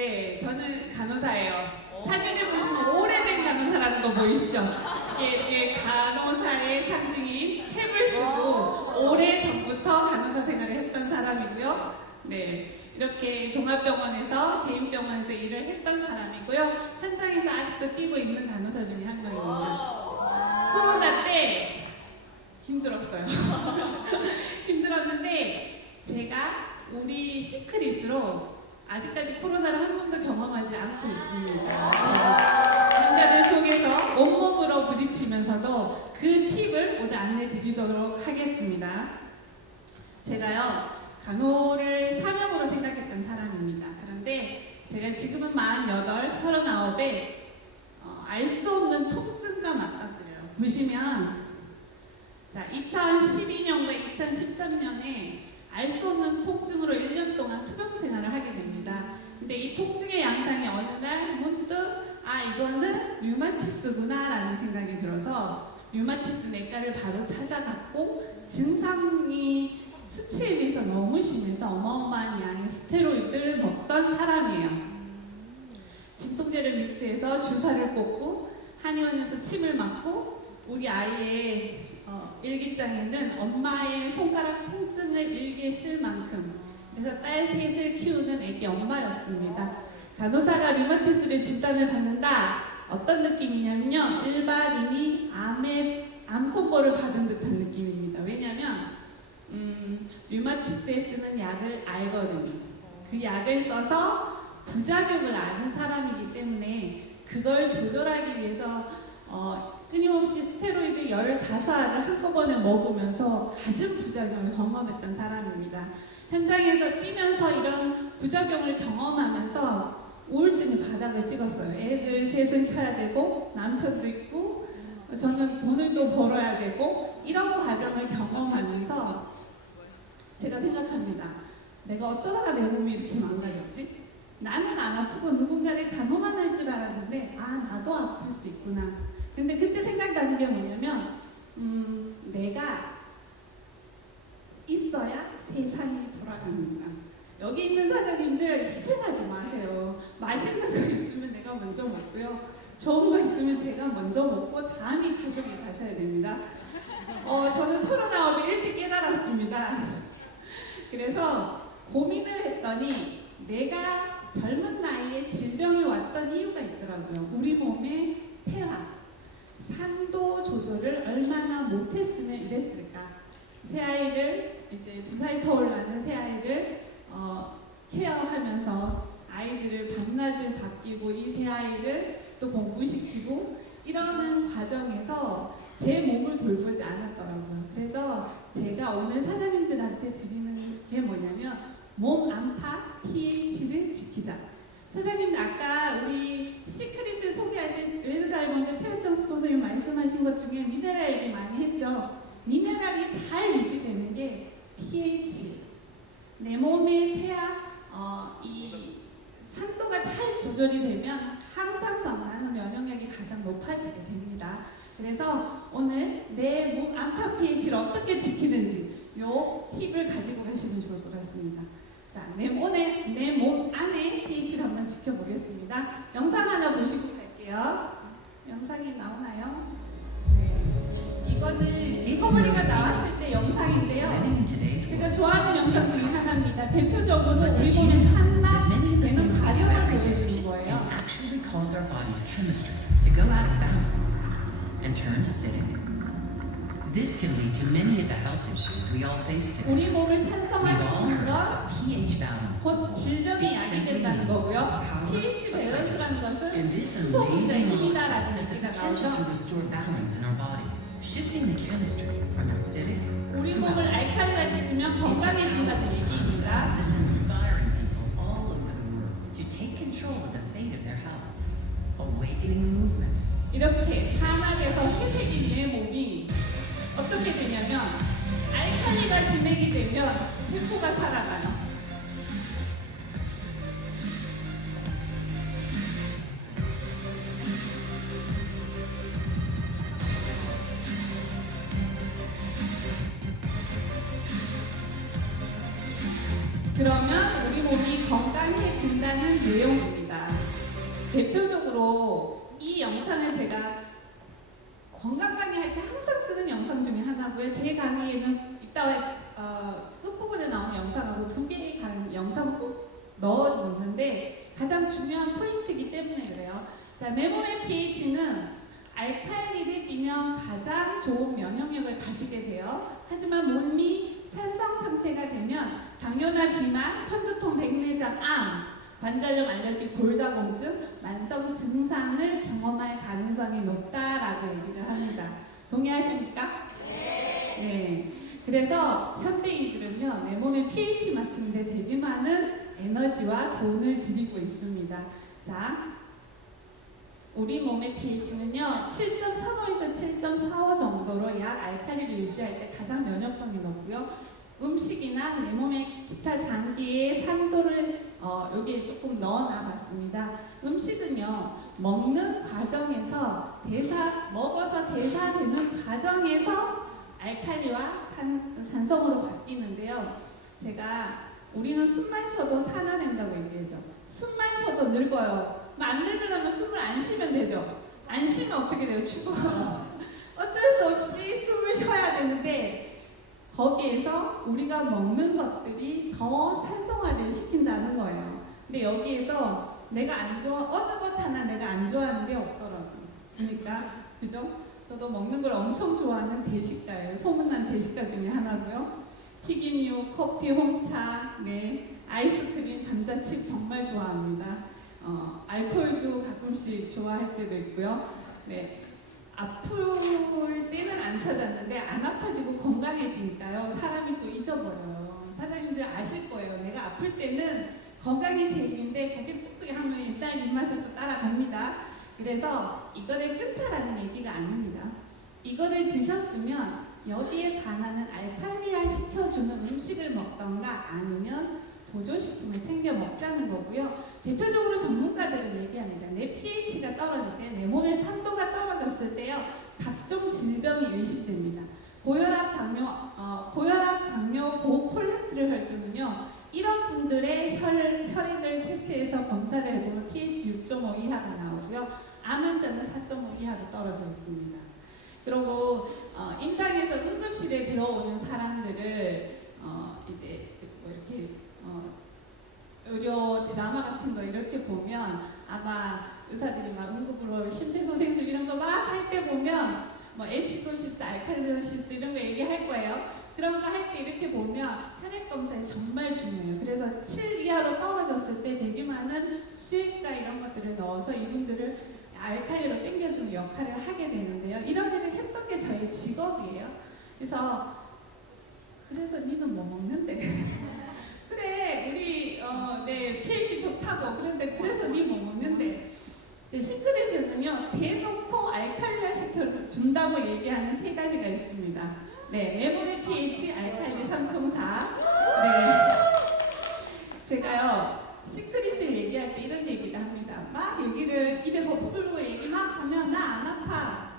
네, 저는 간호사예요. 사진을 보시면 오래된 간호사라는 거 보이시죠? 이게 간호사의 상징인 캡을 쓰고 오래 전부터 간호사 생활을 했던 사람이고요. 네, 이렇게 종합병원에서 개인병원에서 일을 했던 사람이고요. 현장에서 아직도 뛰고 있는 간호사 중에 한 명입니다. 코로나 때 힘들었어요. 힘들었는데 제가 우리 시크릿으로 아직까지 코로나를 한 번도 경험하지 않고 있습니다. 환자들 속에서 온몸으로 부딪히면서도 그 팁을 오늘 안내 드리도록 하겠습니다. 제가요, 간호를 사명으로 생각했던 사람입니다. 그런데 제가 지금은 48, 39에 알 수 없는 통증과 맞닥뜨려요. 보시면 자, 2012년과 2013년에 알 수 없는 통증으로 1년 동안 투병 생활을 하게 됩니다. 근데 이 통증의 양상이 어느 날 문득 이거는 류마티스구나 라는 생각이 들어서 류마티스 내과를 바로 찾아갔고 증상이 수치에 비해서 너무 심해서 어마어마한 양의 스테로이드를 먹던 사람이에요. 진통제를 믹스해서 주사를 꽂고 한의원에서 침을 맞고 우리 아이의 일기장에는 엄마의 손가락 통증을 일기에 쓸 만큼, 그래서 딸 셋을 키우는 애기 엄마였습니다. 간호사가 류마티스를 진단을 받는다. 어떤 느낌이냐면요, 일반인이 암 선고를 받은 듯한 느낌입니다. 왜냐면 류마티스에 쓰는 약을 알거든요. 그 약을 써서 부작용을 아는 사람이기 때문에 그걸 조절하기 위해서 끊임없이 스테로이드 15알을 한꺼번에 먹으면서 갖은 부작용을 경험했던 사람입니다. 현장에서 뛰면서 이런 부작용을 경험하면서 우울증의 바닥을 찍었어요. 애들 셋은 켜야 되고 남편도 있고 저는 돈을 또 벌어야 되고 이런 과정을 경험하면서 제가 생각합니다. 내가 어쩌다가 내 몸이 이렇게 망가졌지? 나는 안 아프고 누군가를 간호만 할 줄 알았는데 나도 아플 수 있구나. 근데 그때 생각나는 게 뭐냐면 내가 있어야 세상이 돌아가는구나. 여기 있는 사장님들 희생하지 마세요. 맛있는 거 있으면 내가 먼저 먹고요. 좋은 거 있으면 제가 먼저 먹고 다음이 가족이 가셔야 됩니다. 저는 39에 일찍 깨달았습니다. 그래서 고민을 했더니 내가 젊은 나이에 질병이 왔던 이유가 있더라고요. 우리 몸의 폐화, 산도 조절을 얼마나 못했으면 이랬을까. 새아이를 이제 2살 터울 나는 새아이를 케어하면서 아이들을 밤낮을 바뀌고 이 새아이를 또 공부시키고 이러는 과정에서 제 몸을 돌보지 않았더라고요. 그래서 제가 오늘 사장님들한테 드리는 게 뭐냐면 몸 안팎 pH를 지키자. 사장님 아까 우리 시크릿을 소개할 때 레드 다이먼드 최현정 스폰서님 말씀하신 것 중에 미네랄 얘기 많이 했죠. 미네랄이 잘 유지되는 게 pH. 내 몸의 폐하 이 산도가 잘 조절이 되면 항상성, 나는 면역력이 가장 높아지게 됩니다. 그래서 오늘 내 몸 안팎 pH를 어떻게 지키는지 요 팁을 가지고 가시면 좋을 것 같습니다. 자, 내 몸 안에 pH를 한번 지켜보겠습니다. 영상 하나 보시고 갈게요. 영상이 나오나요? 네. 이거는 리커버리가 나왔을 때 영상인데요. 제가 좋아하는 영상 중에 하나입니다. 대표적으로 우리 몸의 산나되는 과정을 보여주는 거예요. This can lead to many of the health issues we all face today. 우리 몸을 산성화시키는 것, pH balance. 곧 질병이 야기된다는 거고요. pH 밸런스라는 것은 수소분자의 힘이다라는 얘기가 to 나오죠. restore balance in our bodies, shifting the chemistry from acidic 우리 to 몸을 balanced. 알칼리화시키면 건강해진다는 얘기입니다. Is inspiring people all over the world to take control of the fate of their health, awakening the movement. 이렇게 산화돼서 회색인 내 몸이 어떻게 되냐면 알칼리가 진행이 되면 세포가 살아가요. 그러면 우리 몸이 건강해진다. 된다는 내용입니다. 대표적으로 이 영상을 제가 건강 강의 할 때 항상 쓰는 영상 중에 하나고요. 제 강의에는 이따 끝부분에 나오는 영상하고 두 개의 영상을 꼭 넣었는데 가장 중요한 포인트이기 때문에 그래요. 자, 내 몸의 pH는 알칼리를 띠면 가장 좋은 면역력을 가지게 돼요. 하지만 몸이 산성 상태가 되면 당뇨나 비만, 편두통, 백내장, 암, 관절염, 알러지, 골다공증, 만성 증상을 경험할 가능성이 높다라고 얘기를 합니다. 동의하십니까? 네. 그래서 현대인들은요, 내 몸의 pH 맞추는데 되게 많은 에너지와 돈을 들이고 있습니다. 자, 우리 몸의 pH는요 7.35에서 7.45 정도로 약 알칼리를 유지할 때 가장 면역성이 높고요. 음식이나 내 몸의 기타 장기의 산도를 여기에 조금 넣어놔 봤습니다. 음식은요 먹는 과정에서 먹어서 대사되는 과정에서 알칼리와 산성으로 바뀌는데요. 제가 우리는 숨만 쉬어도 살아낸다고 얘기하죠. 숨만 쉬어도 늙어요. 안 늙으려면 숨을 안 쉬면 되죠. 안 쉬면 어떻게 돼요? 죽어요. 어쩔 수 없이 숨을 쉬어야 되는데 거기에서 우리가 먹는 것들이 더 산성화를 시킨다는 거예요. 근데 여기에서 내가 안 좋아, 어느 것 하나 내가 안 좋아하는 게 없더라고요. 그러니까, 그죠? 저도 먹는 걸 엄청 좋아하는 대식가예요. 소문난 대식가 중에 하나고요. 튀김류, 커피, 홍차, 네, 아이스크림, 감자칩 정말 좋아합니다. 알코올도 가끔씩 좋아할 때도 있고요. 네, 아플 때는 안 찾았는데 안 아파지고 건강해지니까요. 사람이 또 잊어버려요. 사장님들 아실 거예요. 내가 아플 때는 건강이 제일인데 고개 뚝뚝이 하면 일단 입맛을 또 따라갑니다. 그래서 이거를 끊자라는 얘기가 아닙니다. 이거를 드셨으면 여기에 반하는 알칼리화 시켜주는 음식을 먹던가 아니면 보조식품을 챙겨 먹자는 거고요. 대표적으로 전문가들은 얘기합니다. 내 pH가 떨어질 때, 내 몸의 산도가 떨어졌을 때요, 각종 질병이 의식됩니다. 고혈압, 당뇨, 고콜레스테롤 혈증은요, 이런 분들의 혈액을 채취해서 검사를 해보면 pH 6.5 이하가 나오고요. 암 환자는 4.5 이하로 떨어져 있습니다. 그리고 임상에서 응급실에 들어오는 사람들을 이제 뭐 이렇게 의료 드라마 같은 거 이렇게 보면 아마 의사들이 막 응급으로 심폐소생술 이런 거 막 할 때 보면 뭐 애시도시스, 알칼리도시스 이런 거 얘기할 거예요. 그런 거 할 때 이렇게 보면 혈액 검사에 정말 중요해요. 그래서 7 이하로 떨어졌을 때 되게 많은 수액과 이런 것들을 넣어서 이분들을 알칼리로 땡겨주는 역할을 하게 되는데요. 이런 일을 했던 게 저희 직업이에요. 그래서 니는 뭐 먹는데? 그래, 우리 네 pH 좋다고. 그런데 그래서 니 뭐 먹는데? 시크릿에는요 대놓고 알칼리화 시켜준다고 얘기하는 3가지가 있습니다. 네, 내 몸의 pH 알칼리 3총사. 네, 제가요 시크릿을 얘기할 때 이런 얘기를 합니다. 막 여기를 입에 거품 불고 얘기 막 하면 나 안 아파,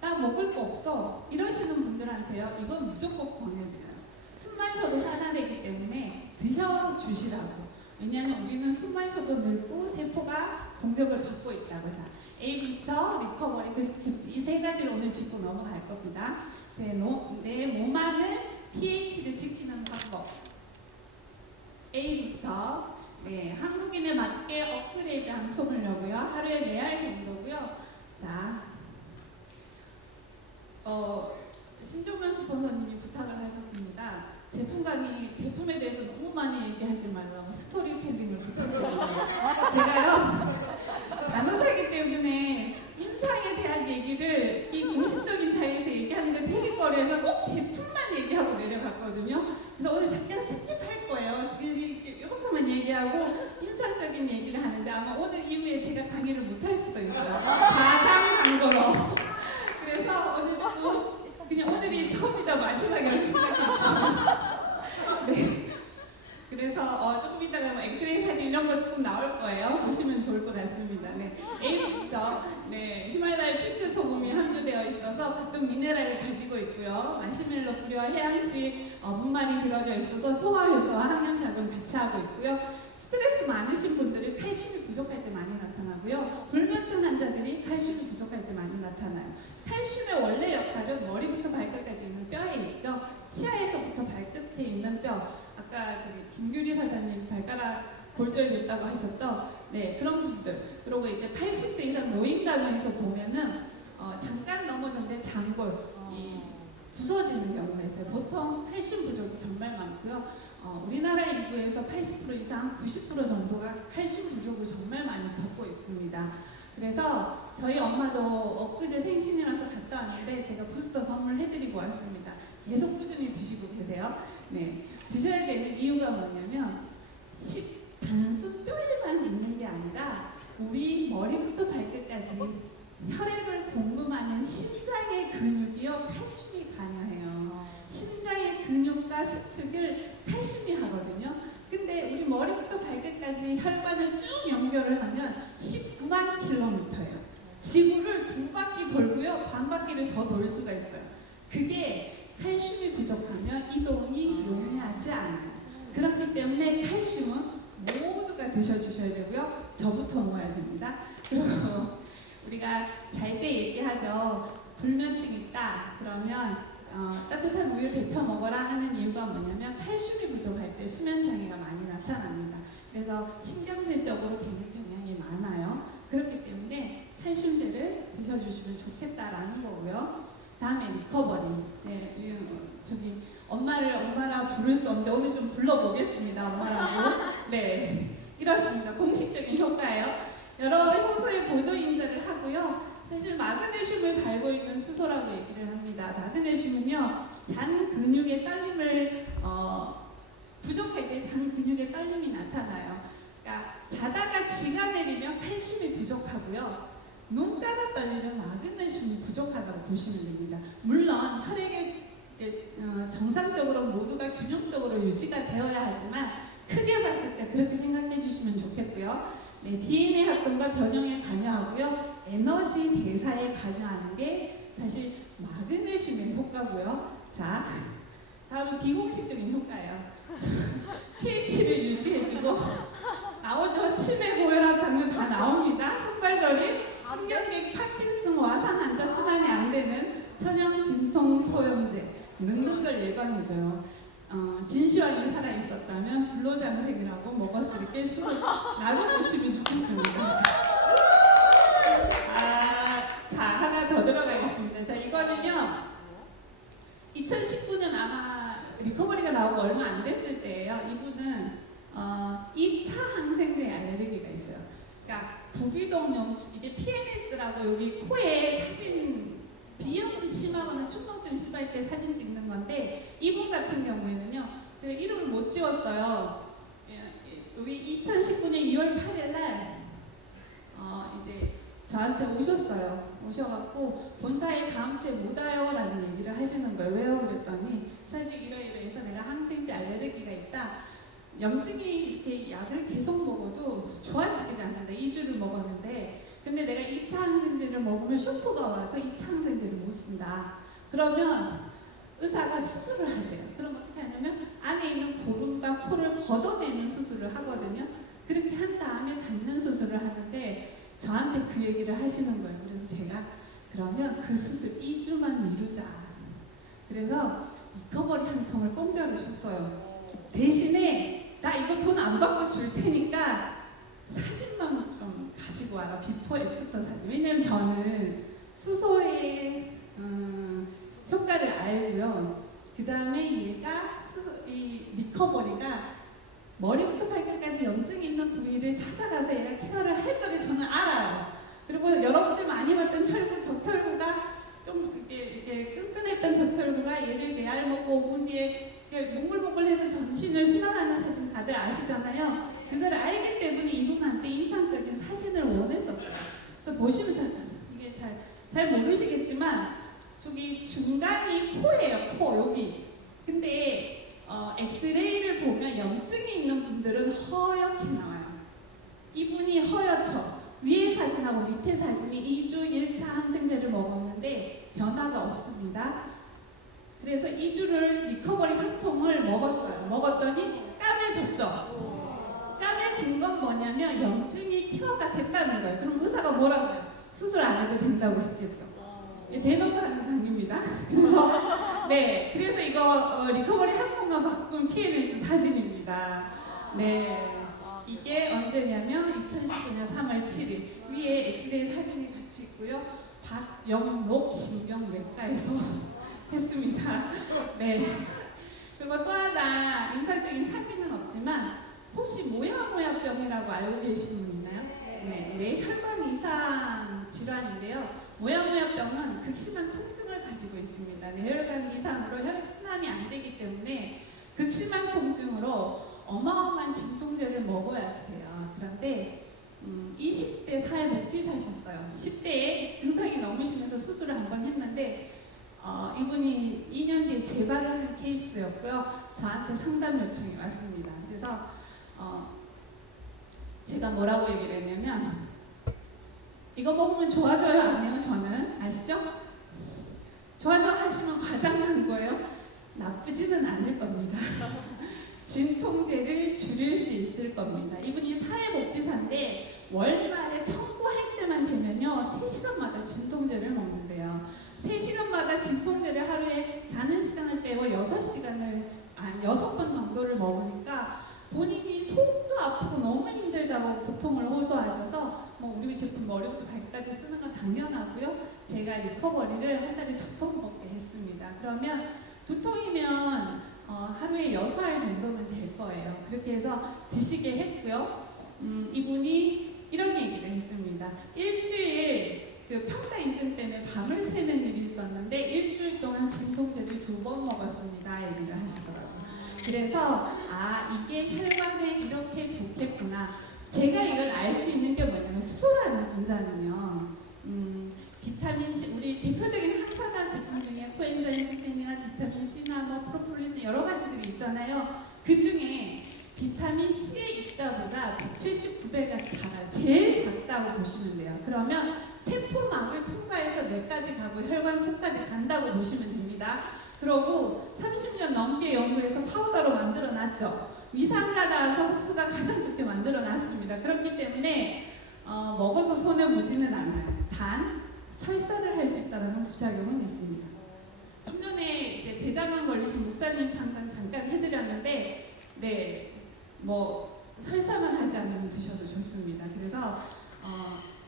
나 먹을 거 없어 이러시는 분들한테요 이건 무조건 권해드려요. 숨만 쉬어도 살아내기 때문에 드셔주시라고. 왜냐하면 우리는 숨만 쉬어도 늙고 세포가 공격을 받고 있다고. 자, 에이비스터, 리커버리, 그리고 깁스 이 3가지를 오늘 짚고 넘어갈 겁니다. 내 몸 안을 pH를 지키는 방법. 에이비스터, 네, 한국인에 맞게 업그레이드한 폼이려고요. 하루에 4알 정도고요. 자, 신종면 스폰서님이 부탁을 하셨습니다. 제품에 대해서 너무 많이 얘기하지 말라고 스토리텔링을 부탁드립니다. 제가요 간호사이기 때문에 임상에 대한 얘기를 이 공식적인 자리에서 얘기하는 걸 되게 꺼려해서 꼭 제품만 얘기하고 내려갔거든요. 그래서 오늘 잠깐 스킵할 거예요. 이것만 얘기하고 임상적인 얘기를 하는데 아마 오늘 이후에 제가 강의를 못할 수도 있어요. 가장 강도로. 그래서 오늘 조금 그냥 오늘이 처음이자 마지막이라고 생각해 주시면. 네. 그래서 조금 이따가 뭐 엑스레이 사진 이런 거 조금 나올 거예요. 보시면 좋을 것 같습니다. 네. 에이비스터, 네, 히말라야 핑크 소금이 함유되어 있어서 각종 미네랄을 가지고 있고요. 마시멜로 뿌리와 해양식 분말이 들어져 있어서 소화 효소와 항염 작용 같이 하고 있고요. 스트레스 많으신 분들 부족할 때 많이 나타나고요. 불면증 환자들이 칼슘이 부족할 때 많이 나타나요. 칼슘의 원래 역할은 머리부터 발끝까지 있는 뼈에 있죠. 치아에서부터 발끝에 있는 뼈. 아까 저기 김규리 사장님 발가락 골절이 됐다고 하셨죠? 네, 그런 분들. 그리고 이제 80세 이상 노인 가정에서 보면은 잠깐 넘어졌는데 장골 부서지는 경우가 있어요. 보통 칼슘 부족이 정말 많고요. 우리나라 인구에서 80% 이상, 90% 정도가 칼슘 부족을 정말 많이 겪고 있습니다. 그래서 저희 엄마도 엊그제 생신이라서 갔다 왔는데 제가 부스터 선물해드리고 왔습니다. 계속 꾸준히 드시고 계세요. 네, 드셔야 되는 이유가 뭐냐면 단순 뼈에만 있는 게 아니라 우리 머리부터 발끝까지 혈액을 공급하는 심장의 근육이요 칼슘이 관여해요. 심장의 근육과 수축을 칼슘이 하거든요. 근데 우리 머리부터 발끝까지 혈관을 쭉 연결을 하면 19만 킬로미터예요. 지구를 2바퀴 돌고요, 반 바퀴를 더 돌 수가 있어요. 그게 칼슘이 부족하면 이동이 용이하지 않아요. 그렇기 때문에 칼슘은 모두가 드셔주셔야 되고요. 저부터 먹어야 됩니다. 그리고 우리가 잘 때 얘기하죠. 불면증 있다. 그러면 따뜻한 우유 데펴 먹어라 하는 이유가 뭐냐면 칼슘이 부족할 때 수면 장애가 많이 나타납니다. 그래서 신경질적으로 되는 경향이 많아요. 그렇기 때문에 칼슘제를 드셔주시면 좋겠다라는 거고요. 다음에 리커버리. 네, 저기 엄마라 부를 수 없는데 오늘 좀 불러보겠습니다. 엄마라고. 네, 이렇습니다. 공식적인 효과예요. 여러 효소의 보조 인자를 하고요. 사실 마그네슘을 달고 있는 수소라고 얘기를 합니다. 마그네슘은요, 장 근육의 떨림을 부족할 때 장 근육의 떨림이 나타나요. 그러니까 자다가 쥐가 내리면 칼슘이 부족하고요. 눈가가 떨리면 마그네슘이 부족하다고 보시면 됩니다. 물론 혈액의 정상적으로 모두가 균형적으로 유지가 되어야 하지만 크게 봤을 때 그렇게 생각해 주시면 좋겠고요. 네, DNA 합성과 변형에 관여하고요. 에너지 대사에 관여하는 게 사실 마그네슘의 효과고요. 자, 다음은 비공식적인 효과예요. pH를 유지해주고 나오죠. 치매, 고혈압, 당뇨 다 나옵니다. 손발저림, 신경계, 파킨슨, 와상 환자 순환이 안 되는 천연 진통 소염제 늙는 걸 예방해줘요. 진시황이 살아있었다면 불로장생이라고 먹었을 게 라고 보시면 좋겠습니다. 자, 하나 더 들어가겠습니다. 자, 이거는요, 2019년 아마 리커버리가 나오고 얼마 안 됐을 때예요. 이분은 2차 항생제 알레르기가 있어요. 그러니까 부비동염, 이게 PNS라고 여기 코에 사진, 비염 심하거나 충동증 심할 때 사진 찍는 건데, 이분 같은 경우에는요, 제가 이름을 못 지웠어요. 여기 2019년 2월 8일 날 이제 저한테 오셔갖고 본사에 다음 주에 못 와요 라는 얘기를 하시는 거예요. 왜요? 그랬더니 사실 이러이러해서 내가 항생제 알레르기가 있다. 염증이 이렇게 약을 계속 먹어도 좋아지지가 않는다. 2주를 먹었는데 근데 내가 2차 항생제를 먹으면 쇼크가 와서 2차 항생제를 못 쓴다. 그러면 의사가 수술을 하세요. 그럼 어떻게 하냐면 안에 있는 고름과 코를 걷어내는 수술을 하거든요. 그렇게 한 다음에 닫는 수술을 하는데 저한테 그 얘기를 하시는 거예요. 그래서 제가 그러면 그 수술 2주만 미루자. 그래서 리커버리 한 통을 공짜로 줬어요. 대신에 나 이거 돈 안 받고 줄 테니까 사진만 좀 가지고 와라. 비포 애프터 사진. 왜냐면 저는 수소의 효과를 알고요. 그 다음에 얘가 이 리커버리가 머리부터 발끝까지 염증이 있는 부위를 찾아가서 얘가 케어를 할 거를 저는 알아요. 그리고 여러분들 많이 봤던 혈구, 적혈구가 좀 이렇게 끈끈했던 적혈구가 얘를 4알 먹고 5분 뒤에 몽글몽글해서 전신을 순환하는 사진 다들 아시잖아요. 그걸 알기 때문에 이분한테 임상적인 사진을 원했었어요. 그래서 보시면 이게 잘 모르시겠지만 저기 중간이 코예요. 코 여기. 근데 엑스레이를 보면 염증이 있는 분들은 허옇게 나와요. 이분이 허옇죠. 위에 사진하고 밑에 사진이 2주 1차 항생제를 먹었는데 변화가 없습니다. 그래서 2주를 리커버리 한 통을 먹었어요. 먹었더니 까매졌죠. 까매진 건 뭐냐면 염증이 튀어 뭐라고요? 수술 안 해도 된다고 했겠죠. 예, 대놓고 하는 강의입니다. 그래서 네, 그래서 이거 리커버리 한 번만 바꾼 PNS 사진입니다. 네, 이게 언제냐면 2019년 3월 7일 위에 엑스레이 사진이 같이 있고요. 박영록 신경외과에서 했습니다. 네. 그리고 또 하나 임상적인 사진은 없지만 혹시 모야모야병이라고 알고 계시는 분 있나요? 네, 뇌혈관 이상 질환인데요. 모야모야병은 극심한 통증을 가지고 있습니다. 뇌혈관 이상으로 혈액순환이 안 되기 때문에 극심한 통증으로 어마어마한 진통제를 먹어야지 돼요. 그런데 20대 사회복지사셨어요. 10대에 증상이 너무 심해서 수술을 한 번 했는데 이분이 2년 뒤에 재발을 한 케이스였고요. 저한테 상담 요청이 왔습니다. 그래서 제가 뭐라고 얘기를 했냐면 이거 먹으면 좋아져요 안 해요? 저는 아시죠? 좋아져 하시면 과장한 거예요. 나쁘지는 않을 겁니다. 진통제를 줄일 수 있을 겁니다. 이분이 사회복지사인데 월말에 청구할 때만 되면요 3시간마다 진통제를 먹는데요. 3시간마다 진통제를 하루에 자는 시간을 빼고 6번 정도를 먹으니까 본인이 속도 아프고 너무 힘들다고 고통을 호소하셔서 우리 제품 머리부터 발끝까지 쓰는 건 당연하고요. 제가 리커버리를 한 달에 2통 먹게 했습니다. 그러면 2통이면 하루에 6알 정도면 될 거예요. 그렇게 해서 드시게 했고요. 이분이 이런 얘기를 했습니다. 일주일 그 평가 인증 때문에 밤을 새는 일이 있었는데 일주일 동안 진통제를 2번 먹었습니다. 얘기를 하시더라고요. 그래서 이게 혈관에 이렇게 좋겠구나. 제가 이걸 알 수 있는 게 뭐냐면 수소라는 분자는요. 비타민C, 우리 대표적인 항산화 제품 중에 코엔자임 Q10이나 비타민C나 프로폴리스 여러 가지들이 있잖아요. 그 중에 비타민C의 입자보다 179배가 작아요. 제일 작다고 보시면 돼요. 그러면 세포막을 통과해서 뇌까지 가고 혈관 속까지 간다고 보시면 됩니다. 그러고 30년 넘게 연구해서 파우더로 만들어 놨죠. 위산화라서 흡수가 가장 좋게 만들어 놨습니다. 그렇기 때문에 먹어서 손해보지는 않아요. 단 설사를 할 수 있다는 부작용은 있습니다. 좀 전에 이제 대장암 걸리신 목사님 상담 잠깐 해드렸는데 설사만 하지 않으면 드셔도 좋습니다. 그래서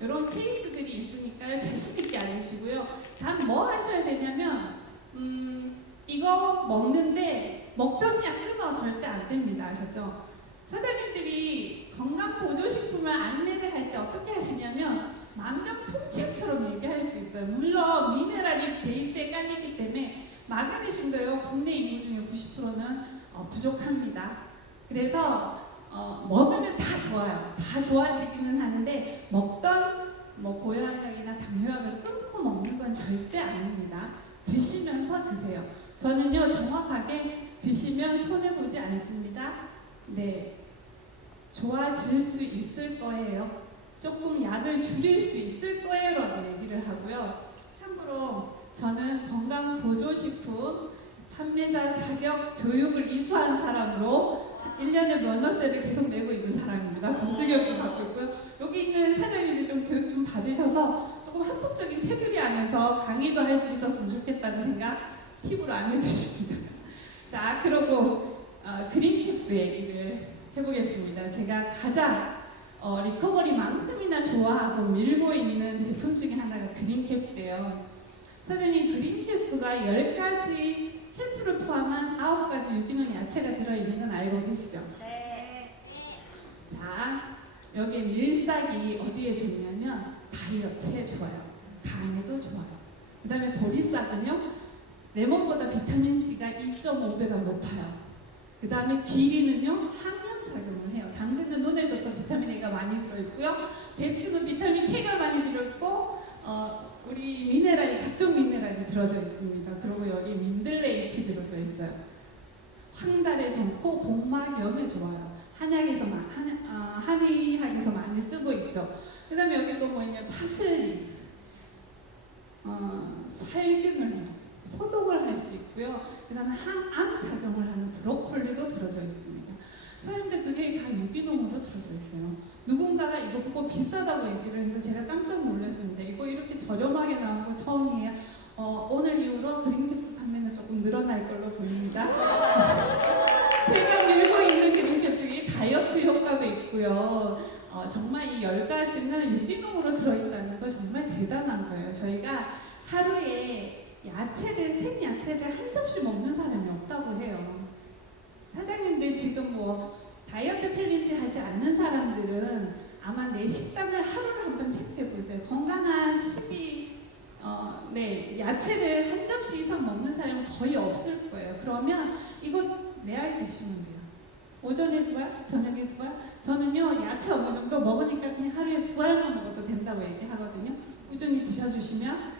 이런 케이스들이 있으니까요. 자신 있게 알리시고요. 단 뭐 하셔야 되냐면 이거 먹는데 먹던 약 끊어 절대 안 됩니다. 아셨죠? 사장님들이 건강보조식품을 안내를 할 때 어떻게 하시냐면 만병통치약처럼 얘기할 수 있어요. 물론 미네랄이 베이스에 깔리기 때문에 마그네슘도요. 국내 인구 중에 90%는 부족합니다. 그래서 먹으면 다 좋아요. 다 좋아지기는 하는데 먹던 고혈압약이나 당뇨약을 끊고 먹는 건 절대 아닙니다. 드시면서 드세요. 저는요 정확하게 드시면 손해보지 않습니다. 네, 좋아질 수 있을 거예요. 조금 약을 줄일 수 있을 거예요 라고 얘기를 하고요. 참고로 저는 건강보조식품 판매자 자격 교육을 이수한 사람으로 1년에 면허세를 계속 내고 있는 사람입니다. 공수교육도 받고 있고요. 여기 있는 사장님들 좀 교육 좀 받으셔서 조금 합법적인 테두리 안에서 강의도 할 수 있었으면 좋겠다는 생각 팁으로 안내드립니다. 자, 그러고 그린캡스 얘기를 해보겠습니다. 제가 가장 리커버리만큼이나 좋아하고 밀고 있는 제품 중에 하나가 그린캡스예요. 사장님, 그린캡스가 10가지 캡슐을 포함한 9가지 유기농 야채가 들어있는 건 알고 계시죠? 네. 자, 여기에 밀싹이 어디에 좋냐면 다이어트에 좋아요. 간에도 좋아요. 그 다음에 보리싹은요, 레몬보다 비타민C가 2.5배가 높아요. 그 다음에 귀리는요, 항염작용을 해요. 당근은 눈에 좋던 비타민 A가 많이 들어있고요. 배추는 비타민 K가 많이 들어있고, 우리 미네랄이, 각종 미네랄이 들어져 있습니다. 그리고 여기 민들레 잎이 들어져 있어요. 황달에 좋고, 복막염에 좋아요. 한의학에서 많이 쓰고 있죠. 그 다음에 여기 또 뭐냐, 파슬리. 살균을 해요. 소독을 할 수 있고요. 그 다음에 항암 작용을 하는 브로콜리도 들어져 있습니다. 사장님들 그게 다 유기농으로 들어져 있어요. 누군가가 이거 보고 비싸다고 얘기를 해서 제가 깜짝 놀랐습니다. 이거 이렇게 저렴하게 나온 거 처음이에요. 오늘 이후로 그린 캡슐 판매는 조금 늘어날 걸로 보입니다. 제가 밀고 있는 그린 캡슐이 다이어트 효과도 있고요. 정말 이 10가지는 유기농으로 들어있다는 거 정말 대단한 거예요. 저희가 하루에 생야채를 한 접시 먹는 사람이 없다고 해요. 사장님들 지금 뭐 다이어트 챌린지 하지 않는 사람들은 아마 내 식단을 하루를 한번 체크해 보세요. 건강한 야채를 한 접시 이상 먹는 사람은 거의 없을 거예요. 그러면 이거 4알 드시면 돼요. 오전에 2알, 저녁에 2알. 저는요, 야채 어느 정도 먹으니까 그냥 하루에 2알만 먹어도 된다고 얘기하거든요. 꾸준히 드셔주시면,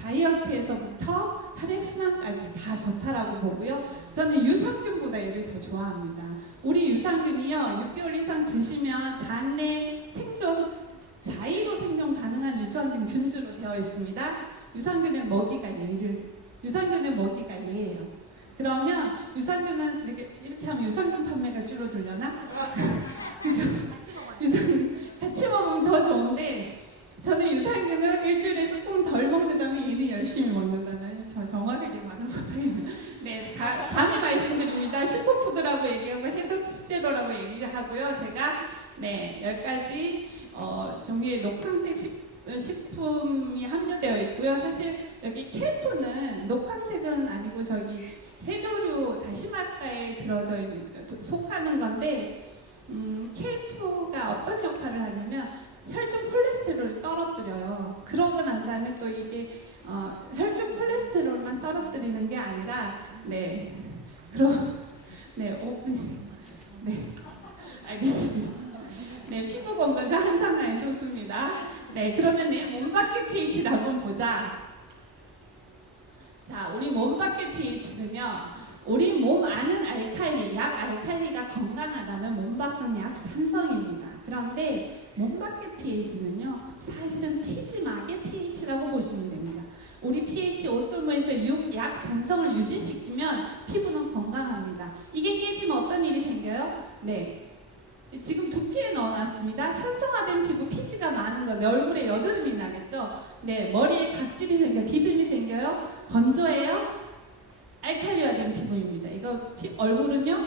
다이어트에서부터 혈액순환까지 다 좋다라고 보고요. 저는 유산균보다 얘를 더 좋아합니다. 우리 유산균이요, 6개월 이상 드시면 장내 생존, 자의로 생존 가능한 유산균 균주로 되어 있습니다. 유산균의 먹이가 얘예요. 그러면 유산균은 이렇게 하면 유산균 판매가 줄어들려나? 그죠? 유산균 같이 먹으면 더 좋은데 저는 유산균을 일주일에 조금 덜 먹는다면 얘는 열심히 먹는다는 저 정확하게 말을 못하겠네요. 감히 말씀드립니다. 슈퍼푸드라고 얘기하고 해독식재료라고 얘기하고요. 제가 10가지 종류의 녹황색 식품이 함유되어 있고요. 사실 여기 켈프는 녹황색은 아니고 저기 해조류 다시마가에 속하는 건데 켈프가 어떤 역할을 하냐면 혈중 콜레스테롤을 떨어뜨려요. 그러고 난 다음에 또 이게 혈중 콜레스테롤만 떨어뜨리는 게 아니라 알겠습니다. 피부 건강과 항상하에 좋습니다. 그러면 몸 밖의 pH를 한번 보자. 자, 우리 몸 밖의 pH는요, 우리 몸 안은 알칼리, 약 알칼리가 건강하다면 몸 밖은 약 산성입니다. 그런데 몸 밖의 pH는요, 사실은 피지막의 pH라고 보시면 됩니다. 우리 pH 5.5에서 6 약 산성을 유지시키면 피부는 건강합니다. 이게 깨지면 어떤 일이 생겨요? 지금 두피에 넣어놨습니다. 산성화된 피부, 피지가 많은 거, 내 얼굴에 여드름이 나겠죠? 머리에 각질이 생겨요. 비듬이 생겨요. 건조해요. 알칼리화된 피부입니다. 이거 얼굴은요,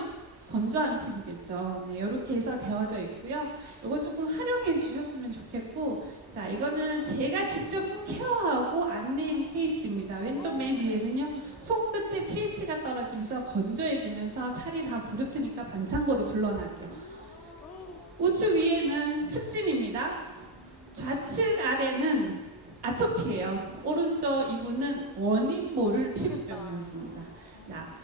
건조한 피부겠죠. 이렇게 해서 되어져 있고요. 이거 조금 활용해 주셨으면 좋겠고, 자, 이거는 제가 직접 케어하고 안내한 케이스입니다. 왼쪽 맨 위에는요, 손끝에 pH가 떨어지면서 건조해지면서 살이 다 부르트니까 반창고로 둘러놨죠. 우측 위에는 습진입니다. 좌측 아래는 아토피예요. 오른쪽 이분은 원인 모를 피부병이었습니다. 자,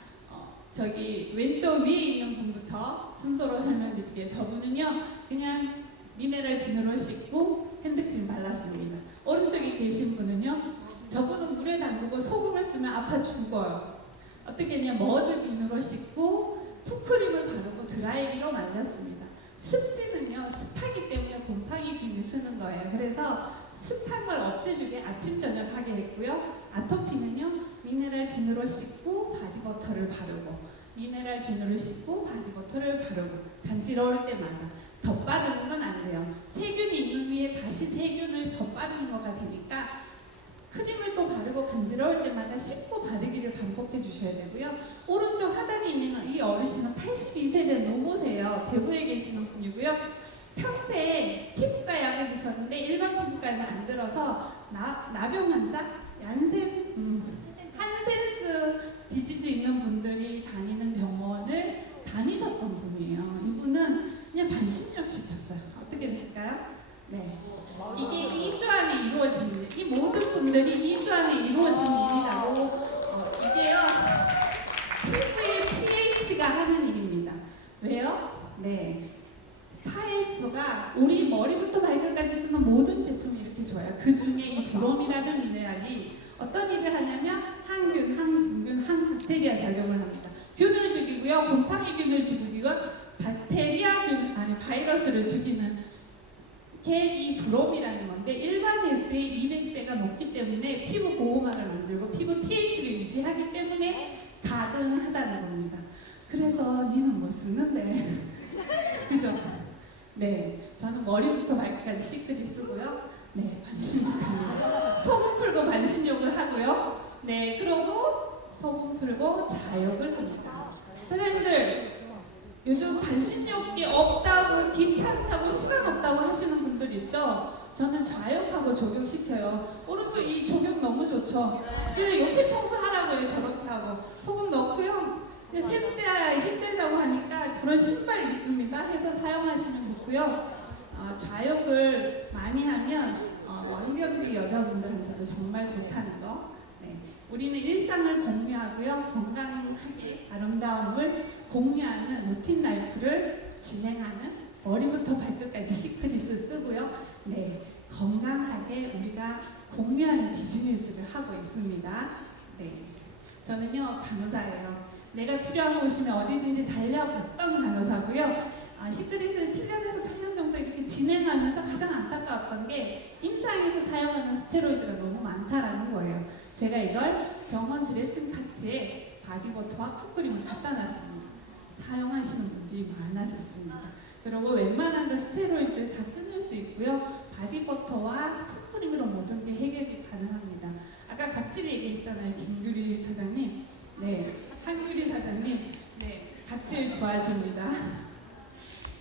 저기 왼쪽 위에 있는 분부터 순서로 설명드릴게요. 저분은요, 그냥 미네랄 비누로 씻고 핸드크림 발랐습니다. 오른쪽에 계신 분은요, 저분은 물에 담그고 소금을 쓰면 아파 죽어요. 어떻게 했냐, 머드 비누로 씻고 풋크림을 바르고 드라이기로 말렸습니다. 습진은요, 습하기 때문에 곰팡이 비누 쓰는 거예요. 그래서 습한 걸 없애주게 아침 저녁 하게 했고요. 아토피는요, 미네랄 비누로 씻고 바디버터를 바르고, 미네랄 비누를 씻고 바디버터를 바르고, 간지러울 때마다 덧바르는 건 안 돼요. 세균이 있는 위에 다시 세균을 덧바르는 거가 되니까 크림을 또 바르고 간지러울 때마다 씻고 바르기를 반복해 주셔야 되고요. 오른쪽 하단에 있는 이 어르신은 82세대 노모세요. 대구에 계시는 분이고요. 평생 피부과 약을 드셨는데 일반 피부과에는 안 들어서 나병 환자, 한센스 디지즈 있는 분들이 다니는 병원을 다니셨던 분이에요. 이분은 그냥 반신욕 시켰어요. 어떻게 됐을까요? 이게 2주 안에 이루어집니다. 이 모든 분들이 2주 안에 이루어진 일이라고, 이게요, 피부의 pH가 하는 일입니다. 왜요? 사해수가 우리 머리부터 발끝까지 쓰는 모든 제품이 이렇게 좋아요. 그 중에 이 브롬이라는 미네랄이 어떤 일을 하냐면 항균, 항진균, 항박테리아 작용을 합니다. 균을 죽이고요, 곰팡이균을 죽이고요, 바이러스를 죽이는 게 이 브롬이라는 건데, 일반 해수의 200배가 높기 때문에 피부 보호막을 만들고 피부 pH를 유지하기 때문에 가능하다는 겁니다. 그래서 니는 뭐 쓰는데? 그죠? 저는 머리부터 발끝까지 시크릿 쓰고요. 네, 반신욕합니다. 소금 풀고 반신욕을 하고요. 네, 그러고 소금 풀고 자욕을 합니다. 선생님들, 요즘 반신욕이 없다고, 귀찮다고, 시간 없다고 하시는 분들 있죠? 저는 좌욕하고 조격시켜요. 오른쪽 이 조격 너무 좋죠? 그래서 욕실 청소하라고 해요. 저렇게 하고. 소금 넣고요. 근데 세수대야 힘들다고 하니까 그런 신발이 있습니다. 해서 사용하시면 좋고요. 좌욕을 많이 하면 완경기 여자분들한테도 정말 좋다는 거. 네. 우리는 일상을 공유하고요. 건강하게 아름다움을 공유하는 루틴 라이프를 진행하는 머리부터 발끝까지 시크릿을 쓰고요. 네. 건강하게 우리가 공유하는 비즈니스를 하고 있습니다. 네. 저는요, 간호사예요. 내가 필요한 곳이면 어디든지 달려갔던 간호사고요. 시크릿을 7년에서 8년 정도 이렇게 진행하면서 가장 안타까웠던 게 임상에서 사용하는 스테로이드가 너무 많다라는 거예요. 제가 이걸 병원 드레싱 카트에 바디버터와 풋크림을 갖다 놨습니다. 사용하시는 분들이 많아졌습니다. 그리고 웬만한 그 스테로이드 다 끊을 수 있고요. 바디버터와 풋크림으로 모든 게 해결이 가능합니다. 아까 각질이 얘기했잖아요. 김규리 사장님. 네, 한규리 사장님. 네, 각질 좋아집니다.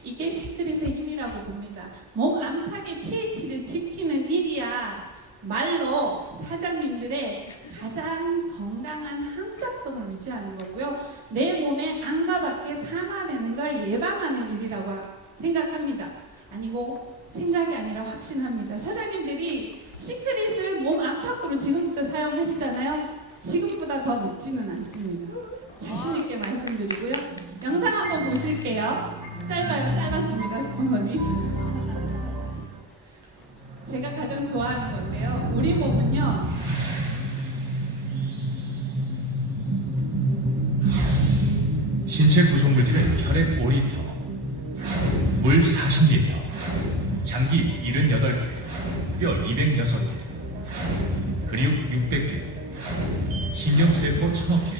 이게 시크릿의 힘이라고 봅니다. 몸 안팎의 pH를 지키는 일이야. 말로 사장님들의 가장 건강한 항상성을 유지하는 거고요. 내 몸에 안과 밖에 산화되는 걸 예방하는 일이라고 생각합니다. 아니고 생각이 아니라 확신합니다. 사장님들이 시크릿을 몸 안팎으로 지금부터 사용하시잖아요. 지금보다 더 높지는 않습니다. 자신있게 말씀드리고요. 영상 한번 보실게요. 짧아요. 짧았습니다. 스폰서님. 제가 가장 좋아하는 건데요. 우리 몸은요. 신체 구성물질은 혈액 5리터, 물 40리터, 장기 78개, 뼈 206개, 근육 600개, 신경세포 1000억 개,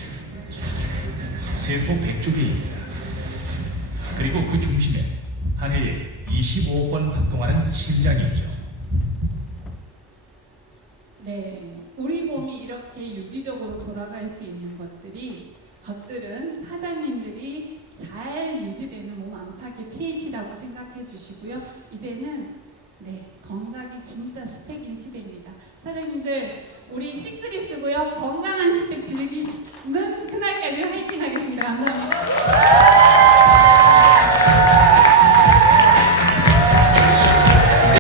세포 100조개입니다. 그리고 그 중심에 한 해에 25억 번 활동하는 심장이 있죠. 네, 우리 몸이 이렇게 유기적으로 돌아갈 수 있는 것들은 사장님들이 잘 유지되는 몸 안팎의 pH라고 생각해 주시고요. 이제는 건강이 진짜 스펙인 시대입니다. 사장님들, 우리 시크릿 쓰고요. 건강한 스펙 즐기시는 그날까지 화이팅 하겠습니다. 감사합니다.